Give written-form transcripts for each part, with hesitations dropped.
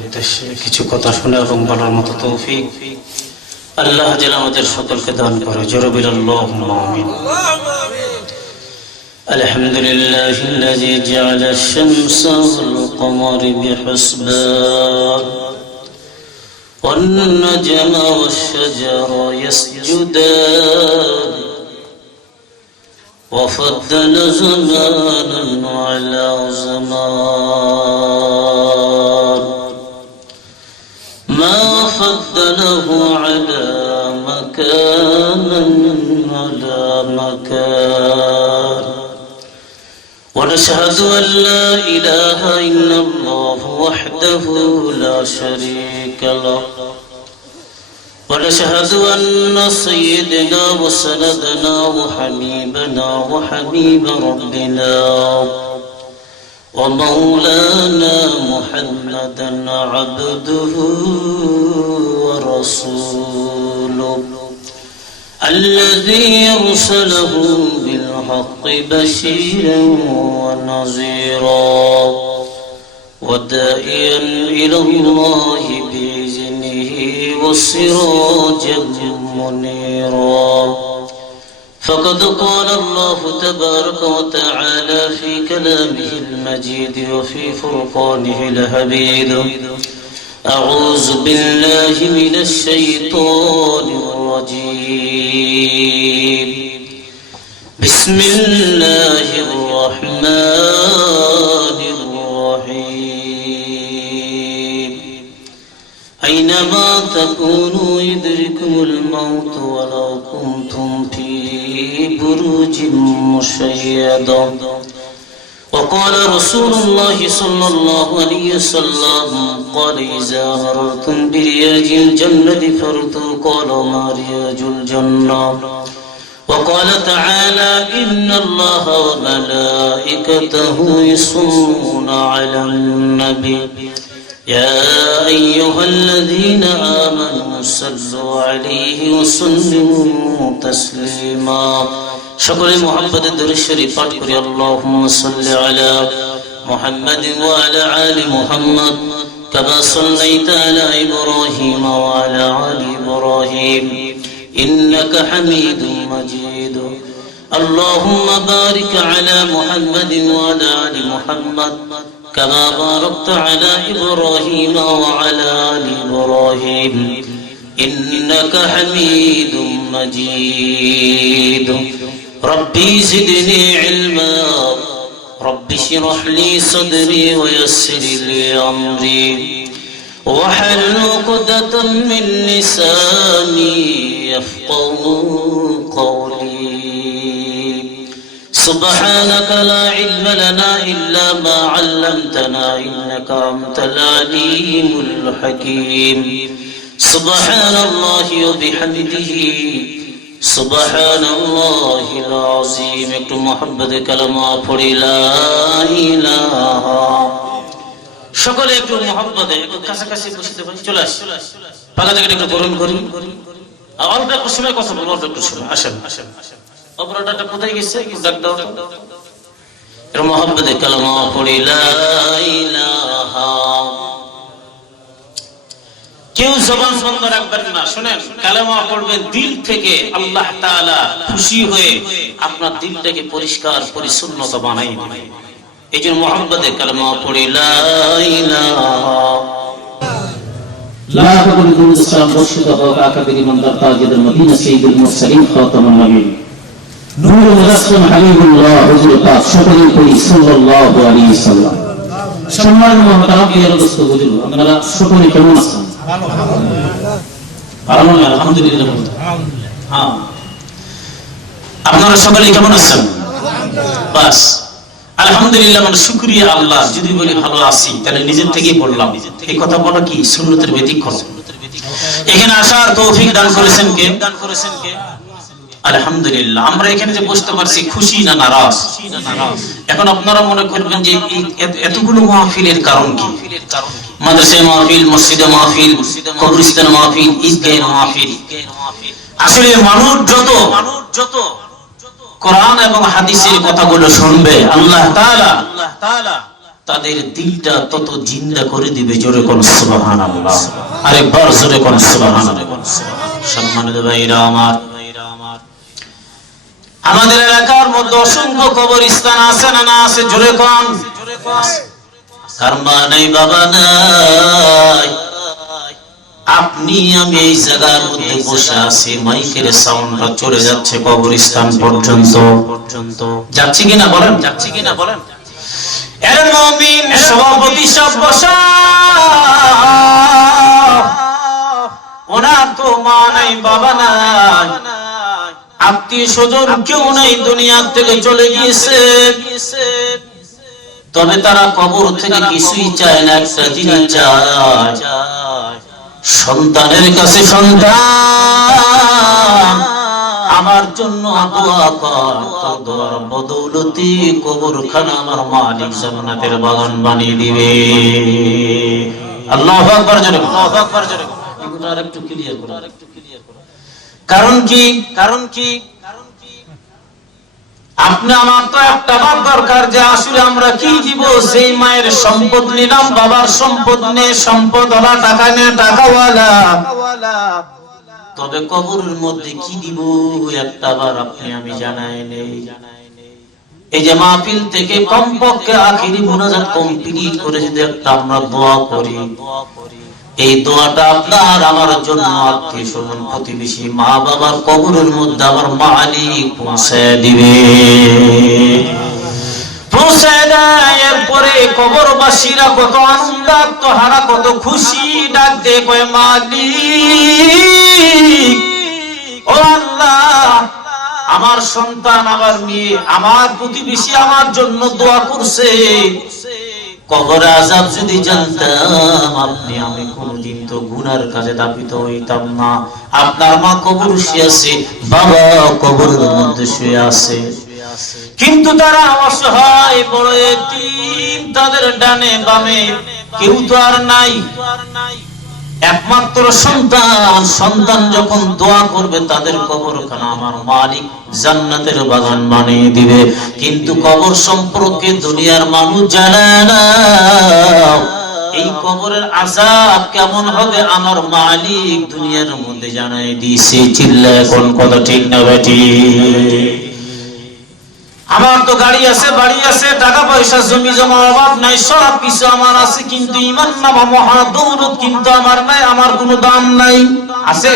উদ্দেশ্যে কিছু কথা শুনে এবং বলার মতো তৌফিক আল্লাহ যেন আমাদের সকলকে দান করে। জোরে বলি আল্লাহুম্মা আমিন। আলহামদুলিল্লাহিল্লাযী জা'আলা আশ-শামসা ওয়াল কমারা বিহুসবান ওয়ান নাজমা ওয়াশ-শাজারা ইয়াসজুদান وفضل زمانا على زمان ما فضله على مكان على مكان ونشهد أن لا إله إلا الله وحده لا شريك له ونشهد أن سيدنا وسندنا وحبيبنا وحبيب ربنا ومولانا محمدا عبده ورسوله الذي أرسله بالحق بشيرا ونذيرا وداعيا إلى الله بإذنه وسراجا منيرا فقد قال الله تبارك وتعالى في كلامه المجيد وفي فرقانه الحميد أعوذ بالله من الشيطان الرجيم بسم الله الرحمن الرحيم أينما تكونوا يدرككم الموت ولو كنتم في بروج مشيدة وقال رسول الله صلى الله عليه وسلم قال إذا مررتم برياج الجنة فارتوا قال ما رياج الجنة وقال تعالى إن الله وملائكته يصلون على النبي يا أيها الذين آمنوا صلوا عليه وسلموا تسليما সকলে মুহাম্মাদের দরুদ শরীফ পাঠ করি। আল্লাহুম্মা সাল্লি আলা মুহাম্মাদিন ওয়া আলা আলি মুহাম্মাদ কামা সাল্লাইতা আলা ইব্রাহিম ওয়া আলা আলি ইব্রাহিম ইন্নাকা হামিদুম মাজিদ। আল্লাহুম্মা বারিক আলা মুহাম্মাদিন ওয়া আলা আলি মুহাম্মাদ كما باركت على إبراهيم وعلى آل إبراهيم إنك حميد مجيد ربي زدني علما رب اشرح لي صدري ويسر لي أمري واحلل عقدة من لساني يفقهوا قولي سبحانك لا علم لنا إلا ما علمتنا إنك أنت العليم الحكيم سبحان الله وبحمده سبحان الله العظيم একটু মুহাব্বতে কালামা পড়ি লা ইলাহা। সকলে একটু মুহাব্বতে একটু কাছাকাছি বসতে পারি, চলে আসি পাকা জায়গাটা একটু গ্রহণ করি। অল্প একটু সময় কথা বলবো, অল্প একটু সময় আসেন। অপরাধটা কোথায় গেছে ডাক দাও এর মুহাব্বতে কালামা পড়ি লা ইলাহা। কেউ জবান বন্ধ রাখবেন না, শুনেন কালেমা পড়বেন দিল থেকে, আল্লাহ তাআলা খুশি হয়ে আপনার দিলটাকে পরিষ্কার পরিচ্ছন্নতা বানাই দিবেন। এই জন্য মুহাব্বতে কালেমা পড়ি লা ইলাহা। لا تقل دون السلام مرشد وأكابر من در تاج المدينة سيد المرسلين خاتم النبيين نور مجسم حبيب الله حضور پاک সকলেই পড়ি সাল্লাল্লাহু আলাইহি ওয়াসাল্লাম। সম্মানিত মুহতারাম প্রিয় দোস্ত বুজুর্গ, আপনারা সকলে কেমন আছেন? ভালো না? আলহামদুলিল্লাহ। হ্যাঁ, আপনারা সকলে কেমন আছেন? বাস আলহামদুলিল্লাহ, মানে শুকরিয়া আল্লাহ। যদি বলি ভালো আছি তাহলে নিজের থেকেই বললাম। এই কথা বলা কি সুন্নতের ব্যতিক্রম। এখানে আসার তৌফিক দান করেছেন কে? আলহামদুলিল্লাহ। আমরা এখানে যে বসতে পারছি খুশি না নারাজ? এখন আপনারা মনে করবেন যে এতগুলো মাহফিলের কারণ কি? মাদ্রাসায় মাহফিল, মসজিদে মাহফিল, কবরস্থানে মাহফিল, ঈদগাহে মাহফিল। আসলে মানুষ যত কোরআন এবং হাদিসের কথাগুলো শুনবে, আল্লাহ তাআলা তাদের দিলটা তত জিন্দা করে দিবে। জোরে কোন সুবহানাল্লাহ, আরেকবার জোরে কোন সুবহানাল্লাহ। সম্মানিত ভাইরা আমার, আমাদের এলাকার মধ্যে অসংখ্য কবরস্থান আছে না না আছে? জোরে কোন। কার মা নাই, বাবা নাই, আপনি আমি এই জায়গার মধ্যে বসে আছি, মাইকের সাউন্ডটা চলে যাচ্ছে কবরস্থান পর্যন্ত। যাচ্ছে কিনা বলেন? যাচ্ছে কিনা বলেন? এর মুমিন সভাপতি সব বসা, ওনার তো মা নাই, বাবা নাই, আত্মীয় স্বজন কেউ নাই, দুনিয়ার থেকে চলে গিয়েছে। তবে তারা কবর থেকে কিছুই চায় না, একটা জিনিস চায়, সন্তানের কাছে, সন্তান আমার জন্য দোয়া কর, তোর দোয়ার বদৌলতি কবরখানা আমার মালিক জান্নাতের বাগান বানিয়ে দিবে। আল্লাহু আকবার জোরে, আল্লাহু আকবার জোরে। এগুলো আরেকটু ক্লিয়ার করো, আরেকটু ক্লিয়ার করো। কারণ কি? কারণ কি? আপনি আমার তো একটা বাদ দরকার, যে আসলে আমরা কি দিব? সেই মায়ের সম্পদ নিলাম, বাবার সম্পদ নিয়ে, সম্পদওয়ালা, টাকা নিয়ে, টাকাওয়ালা, তবে কবরের মধ্যে কি দিব একটা বার আপনি আমি জানাই নেই। এই যে মাহফিল থেকে কমপক্ষে আখিরি মুনাজাত কমপ্লিট করে যদি একটা আমরা দোয়া করি, এই দোয়াটা আপনার আমার জন্য, আত্মীয় স্বজন, প্রতিবেশী, মা বাবার কবরের মধ্যে আমার মালিক পৌঁছায় দিবে, পৌঁছায় দেয়। এরপরে কবরবাসীরা কত আনন্দাত্ম হারা, কত খুশি, ডাক দিয়ে কয়, মালিক ও আল্লাহ, আমার সন্তান, আমার মেয়ে, আমার প্রতিবেশী আমার জন্য দোয়া করছে। কবরে আযাব যদি জানতাম আপনি আমি কোনদিন তো গুনার কাজে দাপিত হইতাম না। আপনার মা কবর শুয়ে আছে, বাবা কবরের মধ্যে শুয়ে আছে, কিন্তু তারা অসহায়, বড় এতিম, তাদের ডানে বামে কেউ তো আর নাই। একমাত্র সন্তান, সন্তান যখন দোয়া করবে তাদের কবরখানা আমার মালিক জান্নাতের বাগান বানিয়ে দিবে। কিন্তু কবর সম্পর্কে দুনিয়ার মানুষ জানে না। এই কবরের আযাব কেমন হবে আমার মালিক দুনিয়ার মধ্যে জানাই দিয়েছে। চিল্লায় কোন কথা ঠিক না বেটি? আমার তো গাড়ি আছে, বাড়ি আছে, টাকা পয়সা, জমি জমা অভাব নাই, সব কিছু আমার আছে, কিন্তু ঈমান নামা মহা দৌলত কিন্তু আমার নাই, আমার কোনো দাম নাই। আছে?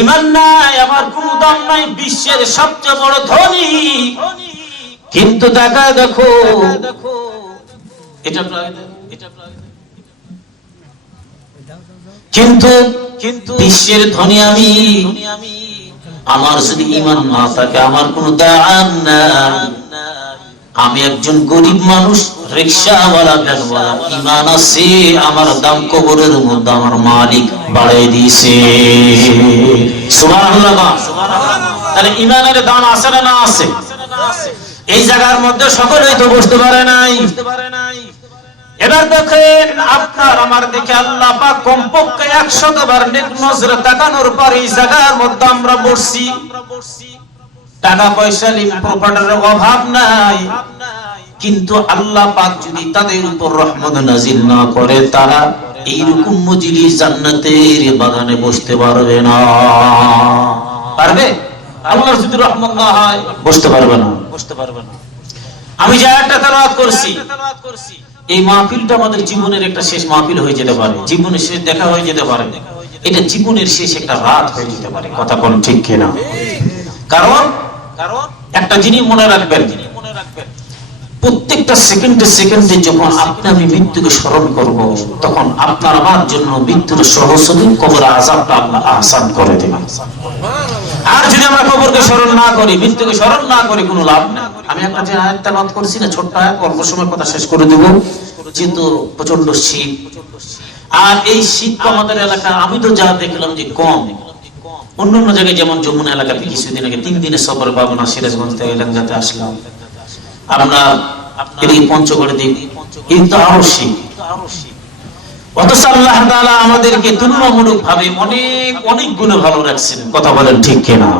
ঈমান নাই, আমার কোনো দাম নাই, বিশ্বের সবচেয়ে বড় ধনী, কিন্তু দেখা দেখো এটা কিন্তু বিশ্বের ধনী আমি, আমার যদি ঈমান না থাকে আমার কোনো দাম নাই। আমি একজন গরিব মানুষ, রিকশাওয়ালা, ভ্যানওয়ালা, ঈমান আছে, আমার দাম কবরের মধ্যে আমার মালিক বাড়াই দিয়েছে। সুবহানাল্লাহ। তাহলে ঈমানের দাম আছে না না আছে? এই জায়গার মধ্যে সকলেই তো বুঝতে পারে নাই। এবার দেখেন, আপনার আমার দিকে আল্লাহ পাক কমপক্ষে 100 বার নেক নজরে তাকানোর পর এই জায়গার মধ্যে আমরা বসছি। টাকা পয়সা, প্রপার্টির অভাব নাই, কিন্তু আল্লাহ পাক যদি তাদের উপর রহমত নাজিল না করে, তারা এইরকম মজলিস জান্নাতের বাগানে বসতে পারবে না। পারবে? আল্লাহর যদি রহমত না হয় বসতে পারবে না, বসতে পারবে না। আমি যে একটা তেলাওয়াত করছি, এই মাহফিলটা আমাদের জীবনের একটা শেষ মাহফিল হয়ে যেতে পারে, জীবনের শেষ দেখা হয়ে যেতে পারে, এটা জীবনের শেষ একটা রাত হয়ে যেতে পারে। কথা কোন ঠিক কিনা? কারণ একটা জিনিস মনে রাখবেন, প্রত্যেকটা সেকেন্ডে সেকেন্ডে যখন আপনি আমি মৃত্যুকে স্মরণ করব, তখন আপনার আমার জন্য মৃত্যুর সহজ কবর আযাবটা আল্লাহ আসান করে দেবেন। আর যদি আমরা কবরকে স্মরণ না করি, মৃত্যুকে স্মরণ না করি, কোনো লাভ নেই। আমি একটা যে আয়াত তেলাওয়াত করছি না, ছোট্ট আয়াত, অল্প সময় কথা শেষ করে দেব। কিন্তু প্রচন্ড শীত, আর এই শীত আমাদের এলাকা আমি তো যা দেখলাম যে কম। অন্যান্য জায়গায় যেমন যমুনা এলাকাতে কিছুদিন আগে 3 দিনের সফরে পাবনা, সিরাজগঞ্জ থেকে এলাকাতে আসলাম, আমরা এদিকে পঞ্চগড়ে দিই, কিন্তু আরো শীত। অথচ আল্লাহ তাআলা আমাদেরকে তুলনামূলক ভাবে অনেক অনেক গুণে ভালো রাখছেন। কথা বলেন ঠিক কিনা?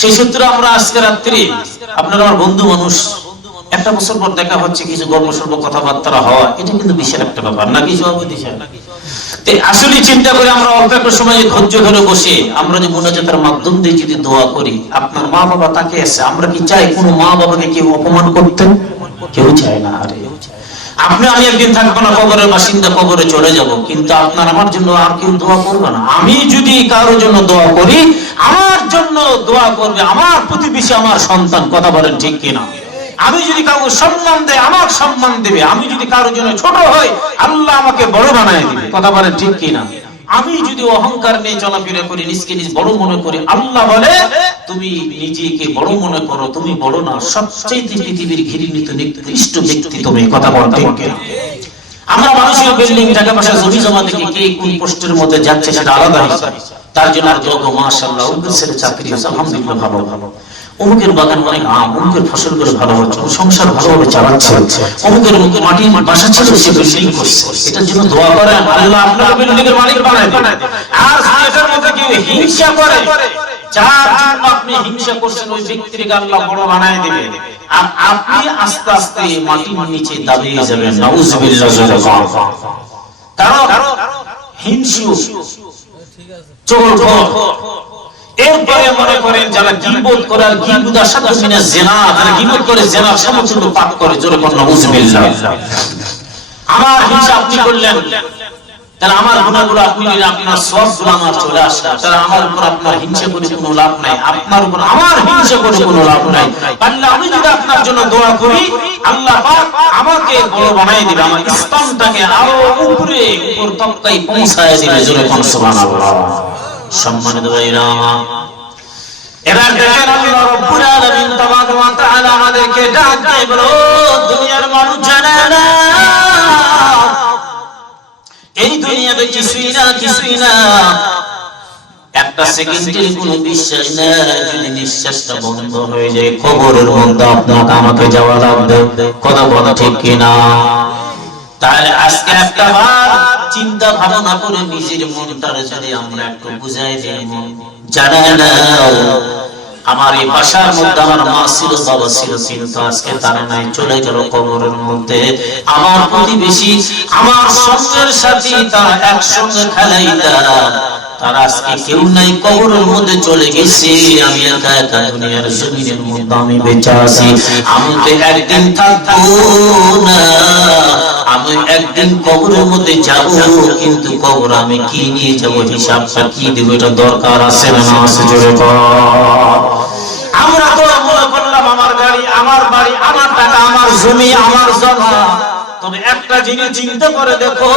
সেই সূত্রে আমরা আজকে রাত্রি, আপনারা আমার বন্ধু মানুষ, একটা বছর পর দেখা হচ্ছে, কিছু গল্প সল্প কথাবার্তা হওয়া, এটা কিন্তু বিশাল একটা ব্যাপার নাকি সভাপতি সাহেব? আসলে চিন্তা করে আমরা অল্প একটা সময় ধৈর্য ধরে বসে আমরা যে মুনাজাতের মাধ্যম দিয়ে যদি দোয়া করি, আপনার মা বাবা তাকে আছে, আমরা কি চাই কোনো মা বাবাকে কেউ অপমান করতেন? কেউ চায় না। আরে আপনি আমি একদিন থাকবো না, কবরের বাসিন্দা, কবরে চলে যাব, কিন্তু আপনার আমার জন্য আর কেউ দোয়া করবে না। আমি যদি কারোর জন্য দোয়া করি, আমার জন্য দোয়া করবে আমার প্রতিবেশী, আমার সন্তান। কথা বলেন ঠিক কিনা? আমি যদি কাউকে সম্মান দেয়, আমার সম্মান দেবে। আমি যদি কারোর জন্য ছোট হই, আল্লাহ আমাকে বড় বানায় দিবে। কথা বলেন ঠিক কিনা? আমি যদি অহংকার নিয়ে চলাফেরা করি, নিজকে নিজ বড় মনে করি, আল্লাহ বলে তুমি নিজেকে বড় মনে করো, তুমি বড় না, সবচেয়ে পৃথিবীর ঘৃণিত নিকৃষ্ট ব্যক্তি তুমি। কথা বলেন ঠিক কিনা? আমরা মানুষের বিল্ডিং, টাকা পয়সা, জমি জমা থেকে কে কোন পোস্টের মধ্যে যাচ্ছে সেটা আলাদা হিসাব। তার জন্য আর দোয়া, মাশাআল্লাহ, ওদের ছেলে চাকরি হয়েছে, আলহামদুলিল্লাহ, ভালো ভালো। অমুকের বাগান অনেক আম, অমুকের ফসল করে ভালো হচ্ছে, সংসার ভালোভাবে চালাচ্ছে, অমুকের মাটির বাসা ছিল, সে বিল্ডিং করছে। এটার জন্য দোয়া করেন, আল্লাহ আপনাকে বিল্ডিং এর মালিক বানায় দেন। আর এটার মধ্যে কেউ হিংসা করে, যার জন্য আপনি হিংসা করছেন, ওই ব্যক্তিকে আল্লাহ বড় বানায় দিবে। আর আপনি আস্তে আস্তে মাটির নিচে দাবিয়ে যাবেন। নাউযুবিল্লাহ। কারণ হিংসু, চোরখোর, এরপরে মনে করেন যারা গীবত করে, আর গীবত আসাদু মিনাজ জিনা, যারা গীবত করে জিনার সমতুল্য পাপ করে। জোরে বলেন নাউযুবিল্লাহ। আমার হিংসা আপনি করলেন, তাহলে আমার গুনাহগুলো আপনি নিলে আপনার সবগুলো আমার চলে আসে। তাহলে আমার উপর আপনার হিংসা করে কোনো লাভ নাই, আপনার উপর আমার হিংসা করে কোনো লাভ নাই। আল্লাহ, আমি যদি আপনার জন্য দোয়া করি, আল্লাহ পাক আমাকে বড় বানাই দিবে, আমার ইসলামটাকে আরো উপরে উপর তবকায় পৌঁছায় দিবে। জোরে বলেন সুবহানাল্লাহ। সম্মানিত ভাইরা, এবার দেখেন আল্লাহ রাব্বুল আলামিন তাবারক ওয়া তাআলা আমাদেরকে ডাক দিয়ে বলো, দুনিয়ার মানুষ জানে না এই দুনিয়াতে কিছুই না, কিছুই না, একটা সেকেন্ডের কোনো বিশ্বাস না। যদি নিঃশ্বাসটা বন্ধ হয়ে যায়, কবরের মধ্যে আপনাকে আমাকে যাওয়া লাগবে। কথা বলা ঠিক কিনা? তাহলে আজকে একটা বার চিন্তা ভাবনা করে নিজের মনটারে যদি আমরা একটু বুঝাই দিই, জানা না আমার এই বাসার মধ্যে আমার মা ছিল, বাবা ছিল, কিন্তু আজকে তারা নাই, চলে গেল কবরের মধ্যে। আমার প্রতিবেশী, আমার সঙ্গের সাথী, তারা একসঙ্গে খেলাইতাম, তারা আজকে কেউ নাই, কবরের মধ্যে চলে গেছে। আমি একা একা দুনিয়ার জমিনের মধ্যে আমি বেঁচে আছি। আমি তো একদিন থাকবো না, আমি একদিন কবরের মধ্যে যাব, কিন্তু কবর আমি কি নিয়ে যাব, হিসাবটা কি দেব, এটা দরকার আছে না আছে? জোরে বল। আমরা তো মনে করলাম আমার গাড়ি, আমার বাড়ি, আমার টাকা, আমার জমি, আমার জমা। তবে একটা জিনিস চিন্তা করে দেখো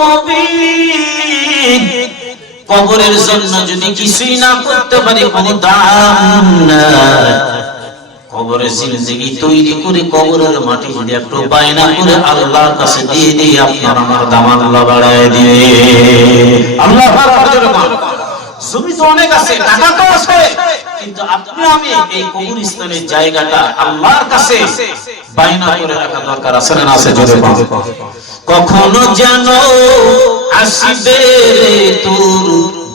মুমিন, কবরের জন্য যদি কিছুই না করতে পারি, কোনো দাম নাই। কবরের জিন্দেগি তৈরি করে কবরের মাটি যদি একটু বায়না করে আল্লাহর কাছে দিয়ে দিই, আপনার আমার দাম আল্লাহ বাড়ায় দিবে। আল্লাহ জমি তো অনেক আছে, টাকা তো আছে, কিন্তু আপনি আমি এই কবরস্থানের জায়গাটা আল্লাহর কাছে বায়না করে রাখা দরকার আছে না আছে? জোরে বল। কখনো যেন আসিবে তোর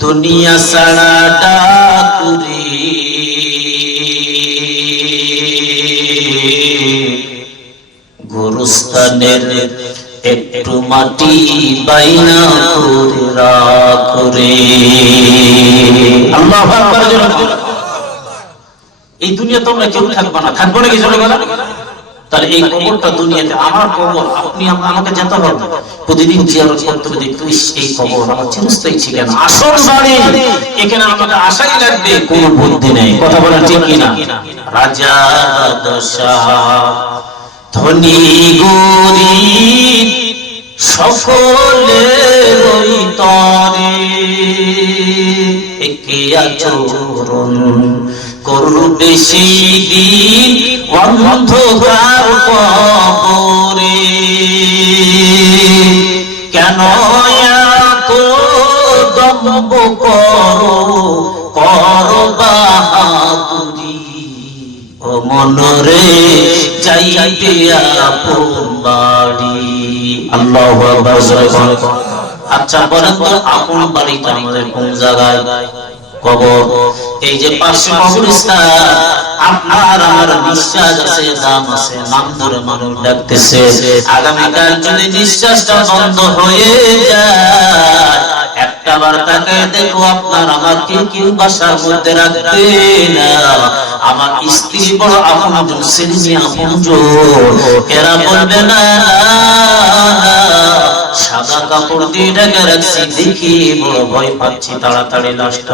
দুনিয়া ছাড়া ডাকুরে, গোরস্থানের একটু মাটি বাইনা করে রাখরে। আল্লাহু আকবার। এই দুনিয়া তোমরা কেউ থাকবে না, থাকবো নাকি? চলে গেল। তাহলে এই কবরটা দুনিয়াতে আমার কবর, আপনি আমাকে যেতে হবে, প্রতিদিন জিয়ারত করতে হবে, দেখতে এই কবর আমার চিরস্থায়ী ঠিকানা, আসল বাড়ি, এখানে আমাকে আশাই লাগবে, কোনো বুদ্ধি নেই। কথা বলেন ঠিক কিনা? রাজা দশা, ধনী গরিব, সকলের তরে একে আচরণ করবে সেদিন অন্ধকার কবরে। কেন এত দম্ভ করো, করো বাহাদুরি, ও মনরে যাইতে আপন বাড়ি। আল্লাহু আকবার। আচ্ছা বলেন তো, আপন বাড়িটা আমাদের কোন জায়গায়? কবর। এই যে পাশে কবরস্থান, আপনার আমার নিঃশ্বাস আছে, দাম আছে, নাম ধরে মানুষ ডাকতেছে। আগামীকাল যদি নিঃশ্বাসটা বন্ধ হয়ে যায়, একটা বার তাকায় দেখো আপনার আমার কেউ বাসার মধ্যে রাখবে না। আমার স্ত্রী বড় আপনজন, ছেলে আপনজন, এরা বলবে না সাদা কাপড় দিয়ে ঢেকে রাখছি, দেখি বড় ভয় পাচ্ছি, তাড়াতাড়ি লাশটা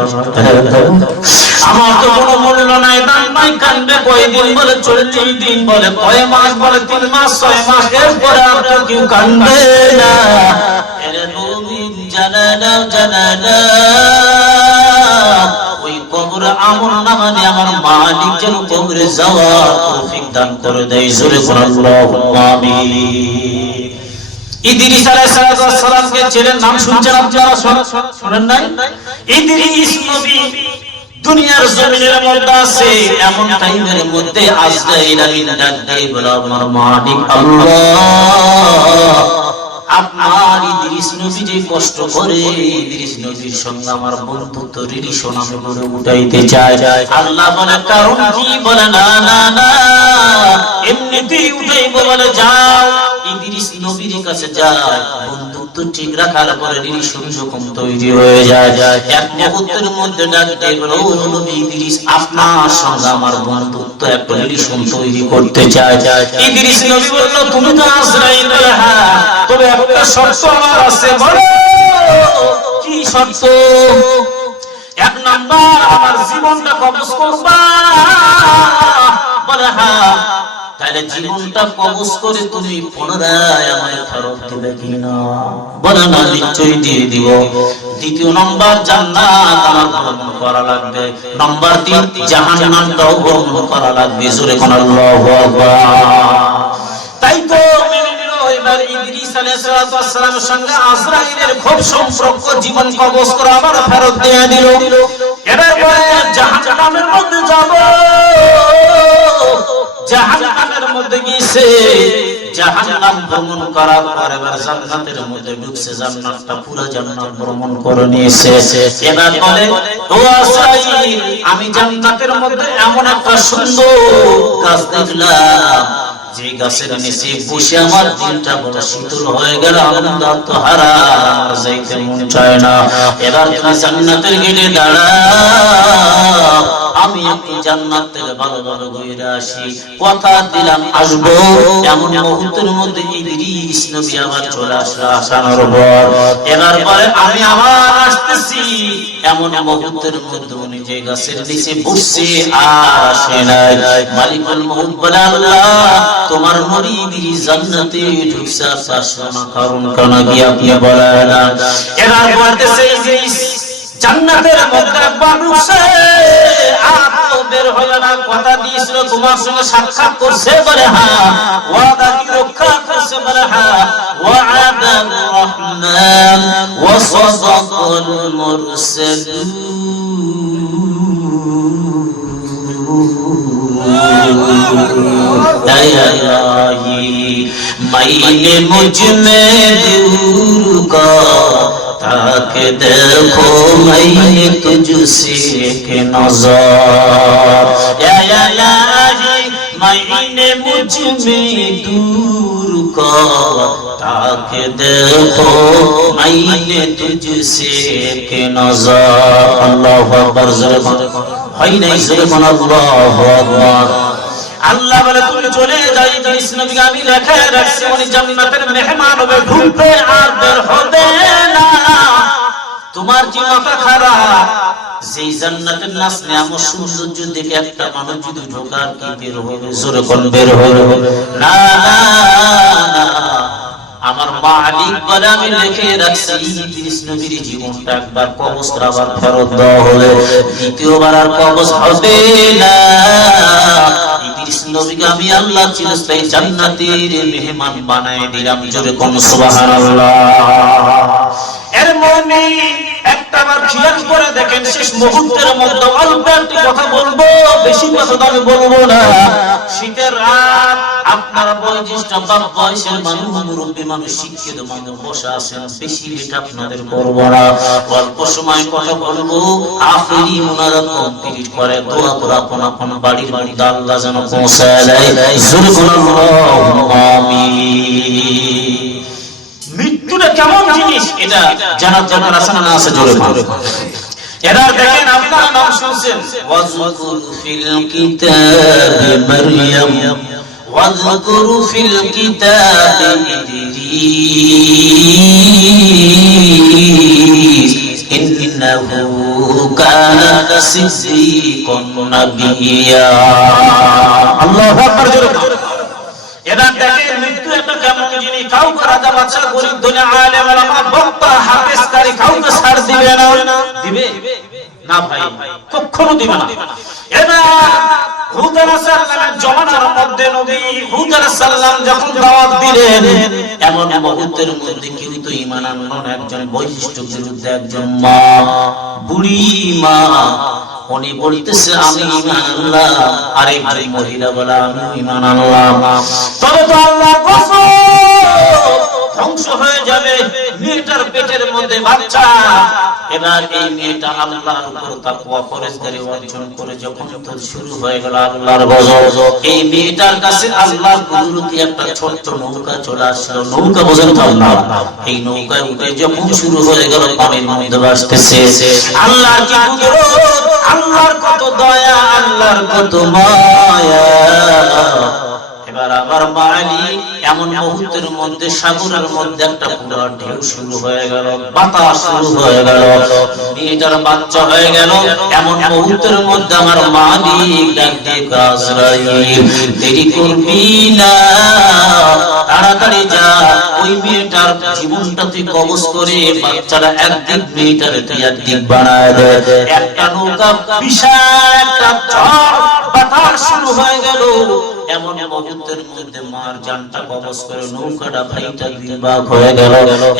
আমার তো কোনো মূল্য নাই, দাম নাই। কানবে কয়দিন বলে 40 দিন, বলে কয় মাস, বলে 3 মাস 6 মাস, এরপরে আর তো কেউ কানবে না। এরে মুমিন জানানা জানানা, ওই কবরে আমল নামা নিয়ে আমার মালিক যেন কবরে যাওয়ার তৌফিক দান করে দেয়। জোরে বলুন আল্লাহুম্মা আমিন। ইদ্রিস আলাইহিস সালামকে ছেলের নাম শুনছেন আপনারা? শুনেন নাই? ইদ্রিস নবী দুনিয়ার জমিনের মধ্যে আছে, এমন টাইমের মধ্যে আজরাইল আমিন ডাক দিয়ে বলে, আমার মালিক আল্লাহ, আপনার ইদ্রিস নবী যে কষ্ট করে, ইদ্রিস নবীর সঙ্গে আমার বন্ধুত্ব রিলেশন আমি গড়ে উঠাইতে চাই। আল্লাহ বলে কারণ কি? বলে না না না, এমনিতেই উঠাইবো। বলে যাও, ইদ্রিস নবীর কাছে যায়, বন্ধুত্ব ঠিক রাখার পরে রিলেশন যখন তৈরি হয়ে যায়, এক মুহূর্তের মধ্যে ডাক দিয়ে বলে, ও নবী ইদ্রিস, আপনার সঙ্গে আমার বন্ধুত্ব একটা রিলেশন তৈরি করতে চায়। ইদ্রিস নবী বলল, তুমি তো আজরাইল? বলে হ্যাঁ, তবে একটা শর্ত আমার আছে। বলো কি শর্ত? 1 নাম্বার, আমার জীবনটা কবজ করবা। বলে হ্যাঁ। তাহলে জীবনটা কবজ করে তুমি পুনরায় আমায় ফেরত দিবে কিনা? বলে না, নিশ্চয়ই দিয়ে দিব। 2 নম্বর, জান্নাত আমার ভ্রমণ করা লাগবে। নম্বর 3, জাহান্নামটাও ভ্রমণ করা লাগবে। জোরে কোন আল্লাহু আকবার। তাই তো এবার ইদ্রিস আলাইহিস সালামের সঙ্গে আজরাইলের খুব সম্পর্ক, জীবন কবজ করে আবার ফেরত দিয়ে দিল। এবার বলে জাহান্নামের মধ্যে যাব। জাহান্নামের মধ্যে গিয়েছে, জাহান্নাম ভ্রমণ করার পর এবার জান্নাতের মধ্যে ঢুকছে, জান্নাতটা পুরো জান্নাত ভ্রমণ করে নিয়েছে। এবার বলে, ও আজরাইল, আমি জান্নাতের মধ্যে এমন একটা সুন্দর গাছ দেখলাম, যে গাছের নিচে বসে আমার দিনটা বড় শীতল হয়ে গেল, আনন্দ আত্মহারা, আমার যাইতে মন চায় না। এবার তুমি জান্নাতের গেটে দাঁড়াও, আমি একটু জান্নাত থেকে ভালো ভালো ঘুরে আসি। কথা দিলাম আসবো। এমন মুহূর্তের মধ্যে ইদ্রিস নবী আবার চলে আসলো আসানোর পর। এবার পরে আমি আবার আসতেছি, এমন মুহূর্তের মধ্যে উনি যে গাছের নিচে বসছে আর আসে নাই। মালিকুল মউত বলে, আল্লাহ, তোমার মুরিদি জান্নাতে ঢুকছে, আসলো না, কারণ কেন কি আপনি বলেন না? এবার বলতেছে ইদ্রিস জান্নাতের মধ্যে একবার ঢুকছে, আর তো বের হলো না। কথা দিয়েছিল তোমার সঙ্গে সাক্ষাৎ করছে। বলে হ্যাঁ। ওয়াদা কি রক্ষা করছে? বলে হ্যাঁ। ওয়াদার রহমান ওয়া সাদাকাল মুরসালুন। मैंने मुझ में दूर का ताकि देखो मैंने तुझसे एक नजर। मैंने मुझ में दूर का ताकि देखो मैंने तुझसे एक नजर। अल्लाहु अकबर। है नहीं सुबहान अल्लाहु अकबर। আল্লাহ বলে, তুমি চলে যাও, ইদ্রিস নবীকে আমি লেখা রাখছি, উনি জান্নাতের মেহমান হবে, ঢুকবে আর বের হবে না। তোমার কি মাথা খারাপ? যেই জান্নাতের নাস নিয়ামত সৌন্দর্য দেখে একটা মানুষ যদি ঢোকার কি বের হবে? জোরে কোন বের হবে না। আমার মালিক বলে, আমি লিখে রাখছি, ইদ্রিস নবীর জীবনটা একবার কবজ আবার ফেরত দেওয়া হলে দ্বিতীয়বার আর কবজ হবে না। ইদ্রিস নবীকে আমি আল্লাহ চিরস্থায়ী জান্নাতের মেহমান বানায় দিলাম। জোরে কোন সুবহানাল্লাহ। এর মুমিন একটাবার খেয়াল করে দেখেন, শেষ মুহূর্তের মধ্যে অল্প একটি কথা বলবো, বেশি কথা আমি বলবো না। শীতের রাত, আপনার বয়োজ্যেষ্ঠ বাপ বয়সের মানুষ, মুরব্বী মানুষ, শিক্ষিত মানুষ বসে আছেন, বেশি এটা আপনাদের করব না, অল্প সময় কথা বলবো। আখেরি মুনাজাত কমপ্লিট করে দোয়া করে আপন আপন বাড়ির মধ্যে আল্লাহ যেন পৌঁছায় দেয়। জোরে বলুন আল্লাহুম্মা আমিন। মৃত্যুটা কেমন জিনিস এটা জানার জন্য রাসূল না আছে, জোরে বলুন। এবার দেখেন আপনারা নাম শুনছেন, ওয়াজকুর ফিল কিতাবি মারইয়াম ওয়াজকুর ফিল কিতাবি ইদ্রিস ইন্নাহু কানা সিদ্দিকান নাবিয়্যা। আল্লাহু আকবার। জোরে এবার দেখেন মৃত্যু একটা কেমন জিনিস। কাউকে রাজা বাদশা গরিব দুনিয়া আলেম ওলামা বক্তা হাফেজ কারি কাউকে ছাড় দিবে না, দিবে না ভাই, কখনো দিবে না। এবার হুদ আলাইহিস সালামের জমানার মধ্যে নবী হুদ আলাইহিস সালাম যখন দাওয়াত দিলেন, এমন মুহূর্তের মধ্যে কেউ তো ঈমান আনলো না। একজন বৈশিষ্ট্য বিরুদ্ধে একজন মা, বুড়ি মা, উনি বলতেছে আমি ঈমান আনলাম, আরেকজন মহিলা বলে আমি ঈমান আনলাম। তবে তো আল্লাহর কসম ধ্বংস হয়ে যাবে মেয়েটার পেটের মধ্যে বাচ্চা। এবার এই মেয়েটা আল্লাহর উপর তাকওয়া পরহেজগারি অর্জন করে যখন তো শুরু হয়ে গেল আল্লাহর গজব, এই মেয়েটার কাছে আল্লাহর কুদরতি একটা ছোট্ট নৌকা চলে আসলো। নৌকা বোঝেন তো আল্লাহ, এই নৌকায় উঠে যখন শুরু হয়ে গেল পানির মধ্যে ভাসতেছে। আল্লাহর কি কুদরত, আল্লাহর কত দয়া, আল্লাহর কত মায়া। এবার আবার মালিক এমন মুহূর্তের মধ্যে সাগরের মধ্যে একটা পুরো ঢেউ শুরু হয়ে গেল, বাতাস শুরু হয়ে গেল, মেয়েটার বাচ্চা হয়ে গেল। এমন মুহূর্তের মধ্যে আমার মালিক ডাক দিয়ে আজরাইল, দেরি করবি না, তাড়াতাড়ি যা, ওই মেয়েটার জীবনটা তুই কবজ করে বাচ্চাটা একদিক মেয়েটার তুই একদিক বানায় দে। একটা নৌকা বিশাল একটা ঝড় বাতাস শুরু হয়ে গেল। এমন মুহূর্তের মধ্যে মার জানটা কবজ করে নৌকাটা ভাইটা বিভাগ হয়ে গেল।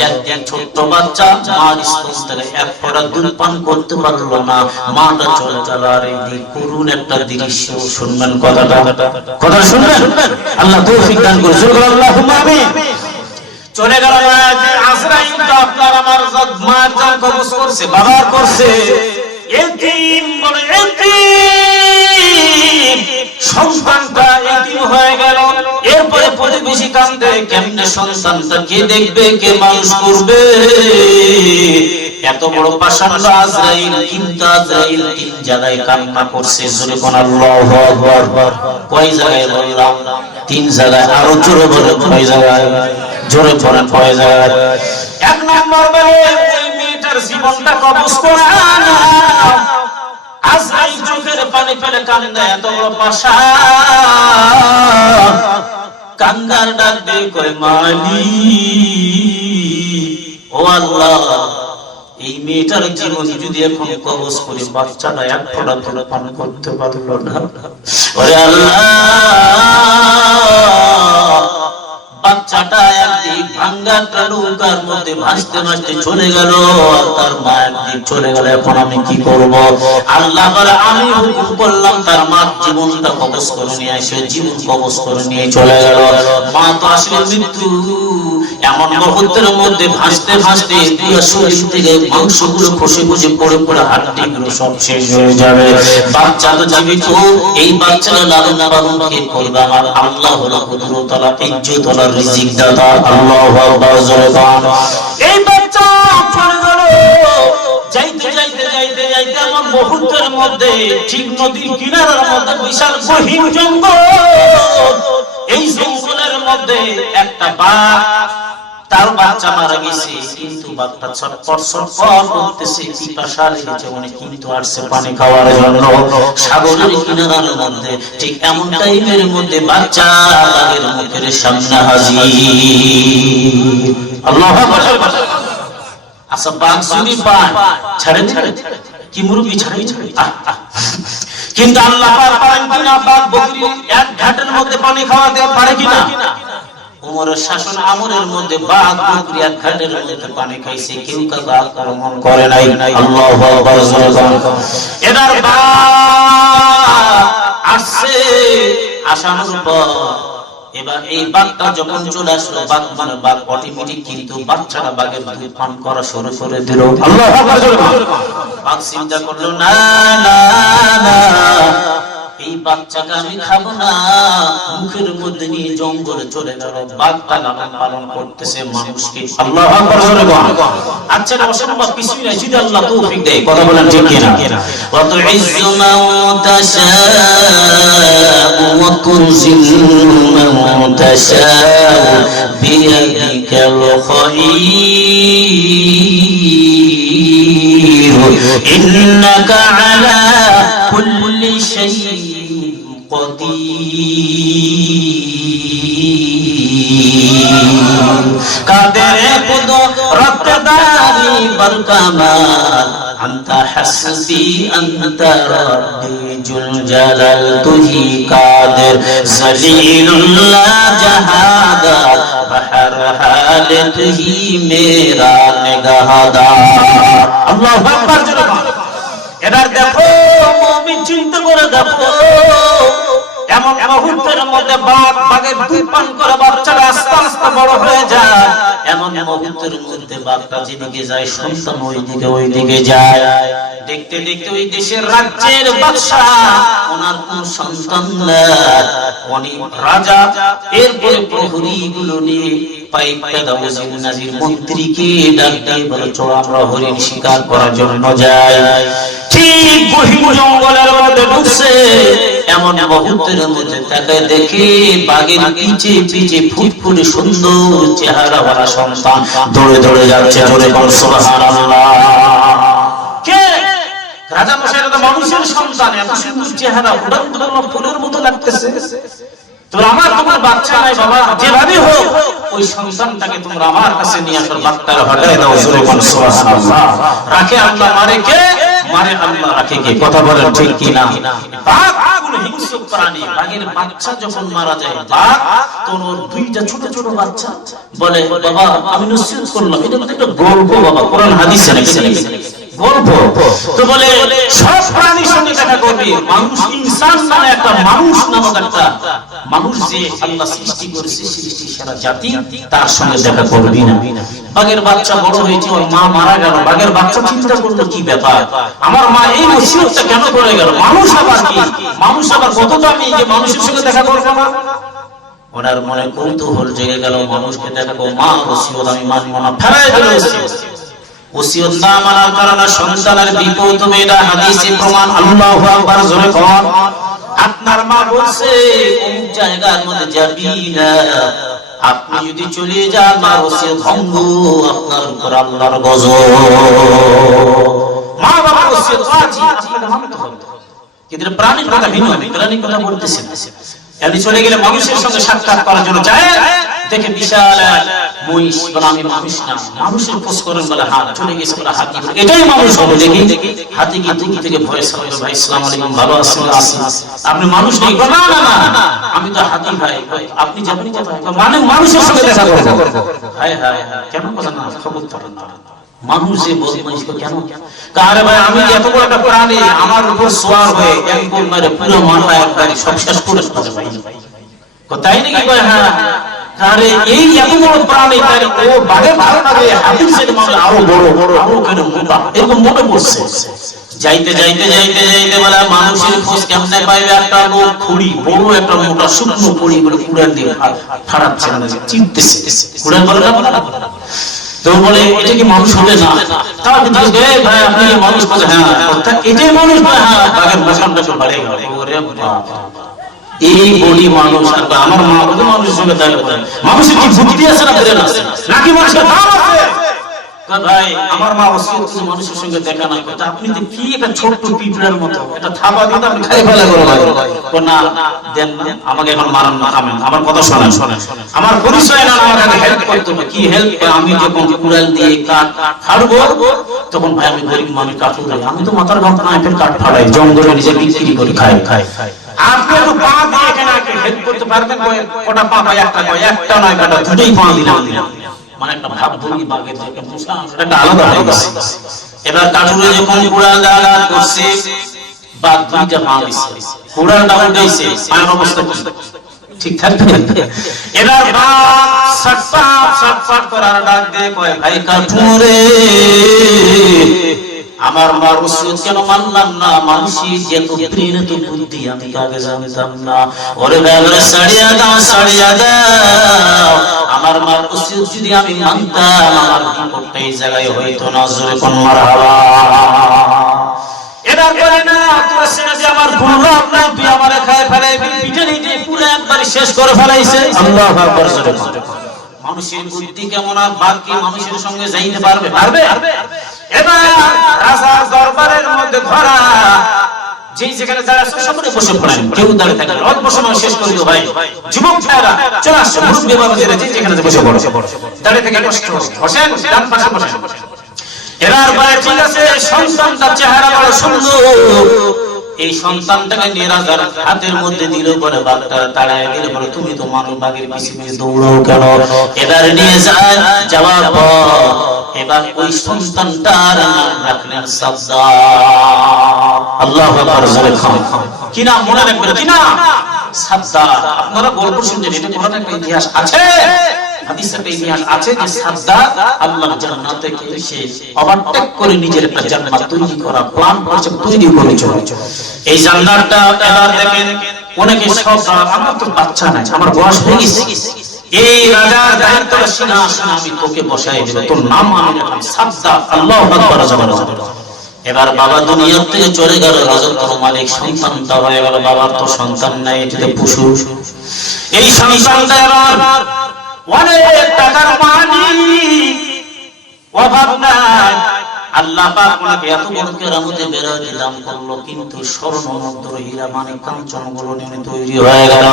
একদিন ছোট্ট বাচ্চা মার স্তন থেকে এক ফোঁটা দুধ পান করতে পারলো না, মাটা চলে গেল। আর এই করুণ একটা দৃশ্য শুনবেন, কথাটা শুনবেন, আল্লাহ তৌফিক দান করুন, আল্লাহুম্মা আমিন। চলে গেল আজরাইল, তো আপনার আমার মার জান কবজ করছে, বাবার করছে। এতিম বলে এতিম, সন্তানটা এতিম হয়ে গেল। এরপরে প্রতিবেশী কান্দে, কেমনে সন্তানটা কে দেখবে, কে মানুষ করবে। এত বড় পাষাণ্ড আজরাইল, কিন্তু আজরাইল তিন জায়গায় কান্না করছে। জোরে কোন আল্লাহু আকবার। কয় জায়গায় বললাম? তিন জায়গায়। আরো জোরে বলেন কয় জায়গায়? জোরে বলেন কয় জায়গায়? এক নম্বর বলে ওই মেয়েটার জীবনটা কবজ করে না। আজরাইল চোখের পানি ফেলে কান্দে, এত বড় পাশা কান্দার ডাক দিয়ে কয় মালিক ও আল্লাহ, এই মেয়েটার জীবন যদি এখন কবজ করে বাচ্চাটা এক ফোঁটা ফোঁটা পান করতে পারলো না, ওরে আল্লাহ, বাচ্চাটা একদিক ভাঙ্গা নৌকার মধ্যে ভাসতে ভাসতে চলে গেল, আর তার মা একদিক চলে গেল। এখন আমি কি করব? আল্লাহ বলে আমি হুকুম করলাম তার মার জীবনটা কবজ করে নিয়ে আসে, জীবন কবজ করে নিয়ে চলে গেল। মা তো আসলে মৃত্যু। এমন মুহূর্তের মধ্যে ভাসতে ভাসতে পুরো শরীর থেকে মাংসগুলো খসে খসে পড়ে পড়ে হাড্ডিগুলো সব শেষ হয়ে যাবে। বাচ্চা তো জীবিত, এই বাচ্চারা লালন পালন কে করবে? আমার আল্লাহ হলো কুদরত ওয়ালা ইজ্জত ওয়ালা রিজিক দাতা। আল্লাহু আকবার। জোরে বল। এই বাচ্চা চলে গেল। যাইতে যাইতে যাইতে যাইতে আমার মুহূর্তের মধ্যে ঠিক নদীর কিনারার মধ্যে বিশাল গহীন জঙ্গল। এই জঙ্গলের মধ্যে একটা বাঘ, তার বাচ্চা মারা গেছে, কিন্তু বাঘটা ছটফট ছটফট করতেছে, পিপাসা লেগেছে অনেক, কিন্তু আসছে পানি খাওয়ার জন্য। সাগরের কিনারার মধ্যে ঠিক এমন টাইমের মধ্যে বাচ্চা বাঘের মুখের সামনে হাজির। আল্লাহু আকবার। আচ্ছা, বাঘ যদি পায় ছাড়েন কি মুরগি ছাড়ে? কিন্তু আল্লাহ পারেন কিনা? বাঘ বকরি এক ঘাটের মধ্যে পানি খাওয়াতে পারে কিনা? উমরের শাসন আমলের মধ্যে বাঘ বকরি এক ঘাটের মধ্যে পানি খাইছে, কেউ কাউকে আক্রমণ করে নাই। আল্লাহু আকবার। এবার বাঘ আসছে, আসানোর পর এবার এই বাঘটা যখন চলে আসলো, বাঘ মানে বাঘ অটোমেটিক কিন্তু বাচ্চাটা বাঘের দুধ পান করা শুরু করে দিল। আল্লাহু আকবার। বাঘ চিন্তা করলো, না না না, এই বাচ্চাকে আমি খাবো না, মুখের মধ্যে নিয়ে জঙ্গলে চলে গেল। বাঘটা লালন পালন করতেছে মানুষকে। আল্লাহু আকবার। আচ্ছা এটা অসম্ভব কিছুই নাই, যদি আল্লাহ তৌফিক দেয়। কথা বলেন ঠিক কিনা? ওয়া তুইজ্জু মান তাশাউ ওয়া তুযিল্লু মান তাশাউ বিয়াদিকাল খায়র ইন্নাকা আলা কুল্লি শাইইন কদির কাদের কুদরত দারি বরকামাল আনতা হাসবি আনতা রব্বি জুল জালাল তুহি কাদের জলিলুল্লাহ জাহাদা বহর হালত হি মেরা নিগাহদার। আল্লাহু আকবার। এবার দেখো মুমিন চিন্তা করে দেখো, এমন মুহূর্তের মধ্যে বাঘের দুধ পান করে বাচ্চারা আস্তে আস্তে বড় হয়ে যায়। এমন মুহূর্তের মধ্যে বাঘটা যেদিকে যায় সন্তান ওইদিকে যায়। দেখতে দেখতে ওই দেশের রাজ্যের বাদশা, ওনার কোন সন্তান নাই, অনেক রাজা এরপরে প্রহরী গুলো নিয়ে মন্ত্রীকে ডাক দিয়ে বলে, চলো আমরা হরিণ শিকার করার জন্য যাই। ঠিক গহীন জঙ্গলের মধ্যে ঢুকছে, এমন মুহূর্তের মধ্যে তাকে দেখে বাঘের পিছে পিছে ফুটফুটে সুন্দর চেহারাওয়ালা সন্তান দৌড়ে দৌড়ে যাচ্ছে। জোরে বল সুবহানাল্লাহ। কে? রাজা মশাইরা তো মানুষের সন্তান, এত সুন্দর চেহারা, ফুলের মতো লাগতেছে। তোমরা আমার তোমার বাচ্চা নাই বাবা, যেভাবে হোক ওই সন্তানটাকে তোমরা আমার কাছে নিয়ে আসো, বাচ্চার হটায় দাও। জোরে বল সুবহানাল্লাহ। রাখে আল্লাহ, মারে কে? মারে আল্লাহ, রাখে কে? কথা বলেন ঠিক কিনা? বাঘ হলো হিংস্র প্রাণী। বাঘের বাচ্চা যখন মারা যায়, বাঘ তোর দুইটা ছোট ছোট বাচ্চা বলে, বাবা আমি নসিহত করলাম, এটা তো একটা গল্প বাবা, কোরআন হাদিসে নাকি গল্প। তো বলে সব প্রাণীর সঙ্গে দেখা করবে, মানুষ ইনসান নামে একটা মানুষ নামক একটা মানুষ যে আল্লাহ সৃষ্টি করেছে, সৃষ্টি সারা জাতি, তার সঙ্গে দেখা করবি না। বাঘের বাচ্চা বড় হয়েছে, ওর মা মারা গেল। বাঘের বাচ্চা চিন্তা করলো, কি ব্যাপার, আমার মা এই নসিহতটা কেন করে গেল? মানুষ আবার কি, মানুষ আবার কতটা আমি যে মানুষের সঙ্গে দেখা করবো না। ওনার মনে কৌতূহল জেগে গেল, মানুষকে দেখাবো, মা নসিহত আমি মানবো না, ফেরাই দিল। ওসিয়ত না মানার কারণে সন্তানের বিপদ হবে, এটা হাদিসে প্রমাণ। আল্লাহু আকবার। জোরে বল। আপনার মা বলছে অমুক জায়গার মধ্যে যাবি না, আপনি যদি চলে যান মা ওসিয়ত ভঙ্গ, আপনার উপর আল্লাহর গজব। মা বাবার ওসিয়ত ওয়াজিব, আপনাকে মানতে হবে। কিন্তু প্রাণীর কথা ভিন্ন, প্রাণীর কথা বলতেছে না। এমনি চলে গেলে মানুষের সঙ্গে সাক্ষাৎ করার জন্য যায়, দেখে বিশাল মহিষ, বলে আমি মানুষ না, মানুষের খোঁজ করেন বলে হাত চলে গেছে, বলে হাতি, এটাই মানুষ হবে। দেখি হাতি কি দূর থেকে ভয় সালাম, ভাই আসসালামু আলাইকুম, ভালো আছেন? আপনি মানুষ নেই? না না না, আমি তো হাতি ভাই। আপনি যাবেন কোথায়? মানে মানুষের সঙ্গে দেখা করব। হায় হায়, কেন কথা না, খবর পাবেন না। মানুষ যে বদমাইশ কেন? কারে ভাই, আমি এত বড় একটা প্রাণী, আমার উপর সওয়ার হয়ে একদম মেরে পুরো মাথা একবারে সব শেষ করে ফেলে ভাই। কোথায় নাকি ভাই? হ্যাঁ, আরে এই এত বড় প্রাণী, তারে ও বাঘের ধারণা দিয়ে হাতির সাথে মামলা আরো বড় আরো কেন মোটা, এরকম মোটা পড়ছে। যাইতে যাইতে যাইতে যাইতে বলে মানুষের খোঁজ কেমনে পাইবে? একটা লোক খুঁড়ি, বড় একটা মোটা শুকনো খুঁড়ি বলে কুড়াল দিয়ে ফাড়াচ্ছে, চিনতেছে। কুড়াল বলে না, তো বলে এটা কি মানুষ হবে না? তাও কিন্তু ভাই আপনি কি মানুষ? বলে হ্যাঁ, এটাই মানুষ। হ্যাঁ, বাঘের বসানটা তো বাড়ে গেল। ওরে বাবা, এই বডি মানুষ। আর আমার মা বলে মানুষের সঙ্গে দেখা করে, মানুষের কি বুদ্ধি আছে না ব্রেন আছে নাকি মানুষের দাম আছে? ভাই আমার মা ওসিয়ত করে মানুষের সঙ্গে দেখা না করতে, আপনি তো কি একটা ছোট্ট পিঁপড়ার মতো এটা থাবা দিতে আপনি খাই ফেলা করে ভাই। ও না, দেন না আমাকে, এখন মারান না, থামেন, আমার কথা শোনেন। আমার পরিচয় না, আমাকে হেল্প করতে হবে। কি হেল্প? আমি যখন কুড়াল দিয়ে কাঠ ফাড়বো, তখন ভাই আমি গরিব মানুষ, কাঠ ফাড়াই, আমি তো মাথার ঘন্টা না ফের কাঠ ফাড়াই, জঙ্গলে নিজে বিক্রি করে খাই। আপনি একটু পা দিয়ে এখানে হেল্প করতে পারবেন? কটা পা পাই? একটা কয়, একটা নয় কাটা, দুটোই পা দিলাম। মানে একটা ভাব ভঙ্গি বাঘের যে একটা আলাদা হয়ে গেছে। এবার কাঠুরে যখন কুড়াল দাঁড়া করছে, বাঘ দুইটা পা দিচ্ছে, কুড়ালটা উঠেছে, পায়ের অবস্থা কি? ঠিক থাকবে। এবার বাপ ছটফট করার ডাক দিয়ে কয়, ভাই কাঠুরে, আমার মার ওসিয়ত কেন মানলাম না? মানুষের যে তো প্রেম তো বুদ্ধি আমি আগে জানতাম না। ওরে বাবা, ছাড়িয়া দাও। আমার মার ওসিয়ত যদি আমি মানতাম, আমার বিপদটা এই জায়গায় হইতো না। জোরে কোন মারহাবা। এবার বলে না, তোর সিনা যে আমার গুণ আপনার তুই আমারে খায় ফেলাইবি, পিটানি দিয়ে পুরো একবারে শেষ করে ফেলাইছে। আল্লাহু আকবার। মানুষের বুদ্ধি কেমন আর বাকি মানুষের সঙ্গে যাইতে পারবে? এবার রাজার দরবারের মধ্যে ধরা, যেই যেখানে যারা সবরে বসে পড়েন, কেউ দাঁড়িয়ে থাকেন, অল্প সময় শেষ করে দিও ভাই। যুবক ভাইরা চলে আসছে, মুরব্বি বাবা যারা যেই যেখানে বসে পড়ো, দাঁড়িয়ে থেকে কষ্ট বসেন, ডান পাশে বসেন। এবার বলে, ঠিক আছে, সন্তানটার চেহারা বড় সুন্দর। এই সন্তানটাকে নিয়ে রাজার হাতের মধ্যে দিল, পরে বাঘটা তাড়ায় গেলে বলে, তুমি তো মানব বাঘের পিছনে দৌড়ো কেন? এবার নিয়ে যায়, যাওয়ার পর এবার ওই সন্তানটার নাম রাখলেন সাদ্দার। আল্লাহু আকবার। কি নাম মনে রাখবেন? কি নাম? সাদ্দার। আপনারা গল্প শুনছেন, এটা কোরআনে একটা ইতিহাস আছে, হাদিসে একটা ইতিহাস আছে যে সাদ্দার আল্লাহর জান্নাত থেকে এসে ওভারটেক করে নিজের একটা জান্নাত তৈরি করা প্ল্যান করছে, তৈরি করেছিল। এই জান্নাতটা এবার দেখেন অনেকে সব, আমার তো বাচ্চা নাই, আমার বয়স হয়ে গেছে, এই রাজার দায়িত্বটা সিংহাসনে আমি তোকে বসাই দেব, তোর নাম আমি রাখলাম সাদ্দার। আল্লাহু আকবার। এবার বাবা দুনিয়া থেকে চলে গেল, রাজত্ব মালিক সন্তানটা হয়ে গেল, বাবার তো সন্তান নাই, এটাতে পশু। এই সন্তানটা এবার অনেক টাকার মালিক, অভাব নাই। আল্লাহ পাক ওনাকে এত বড় কেরামতে বেরাতে দান করলো, কিন্তু স্বর্ণ মুদ্রা হীরা মানিক কাঞ্চন গুলো নিয়ে তৈরি হয়ে গেল।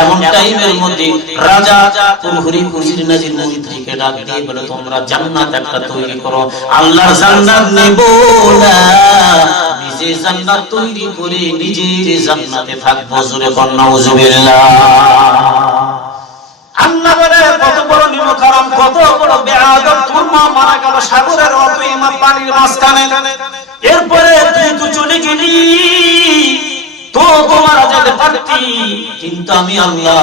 এমন টাইমের মধ্যে রাজা প্রহরী উজির নাজির নবী থেকে ডাক দিয়ে বলে, তোমরা জান্নাত একটা তৈরি করো। আল্লাহর জান্নাত নেব না, নিজে জান্নাত তৈরি করে নিজের জান্নাতে থাকবো। জোরে বলেন নাউজুবিল্লাহ। আল্লাহ বলে, কত বড় নিমকারাম, কত বড় বেয়াদব, তোর মা মারা গেল সাগরের অতই পানির মাঝখানে, এরপরে তুই তো চলে গেলি, তো তোমার যেতে পারতি, কিন্তু আমি আল্লাহ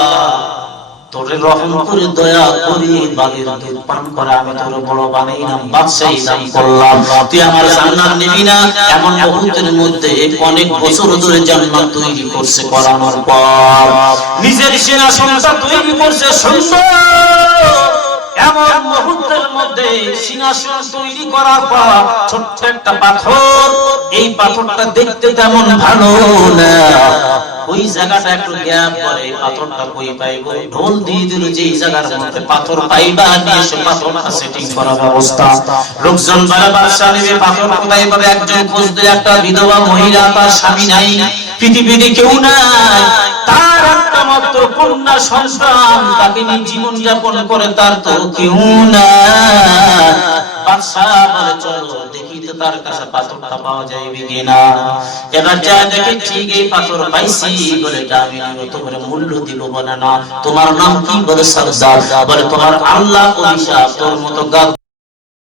তোরে রহম করে দয়া করে বাগের দুধ পান করা আমি তোর বড় বানাইলাম, বাদশাহী দান করলাম, তুই আমার জান্নাত নিবি না? এমন মুহূর্তের মধ্যে অনেক বছর ধরে জান্নাত তৈরি করছে, করানোর পর নিজের সিংহাসনটা তৈরি করছে সুন্দর। এমন মুহূর্তের মধ্যে সিংহাসন তৈরি করার পর ছোট্ট একটা পাথর, এই পাথরটা দেখতে তেমন ভালো না, ওই জায়গাটা একটু গ্যাপ করে, পাথরটা কই পাইবো? ঢোল দিয়ে দিল, যেই জায়গার মধ্যে পাথর পাইবা নিয়ে সে পাথরটা সেটিং করার ব্যবস্থা। লোকজন বলে, বাদশা নেবে পাথর কোথায় পাবে? একজন খুঁজতে, একটা বিধবা মহিলা, তার স্বামী নাই, পৃথিবীতে কেউ নাই, তার একটা মাত্র কন্যা সন্তান, তাকে নিয়ে জীবন যাপন করে, তার তো কেউ নাই। বাদশা বলে, চলো দেখি তো তার কাছে পাথরটা পাওয়া যাইবে কিনা। এবার যা দেখে, ঠিক এই পাথর পাইছি, বলে এটা আমি তোমার মূল্য দিব। বলে না, তোমার নাম কি? বলে সাদ্দার। বলে তোমার আল্লাহ অভিশাপ, তোর মতো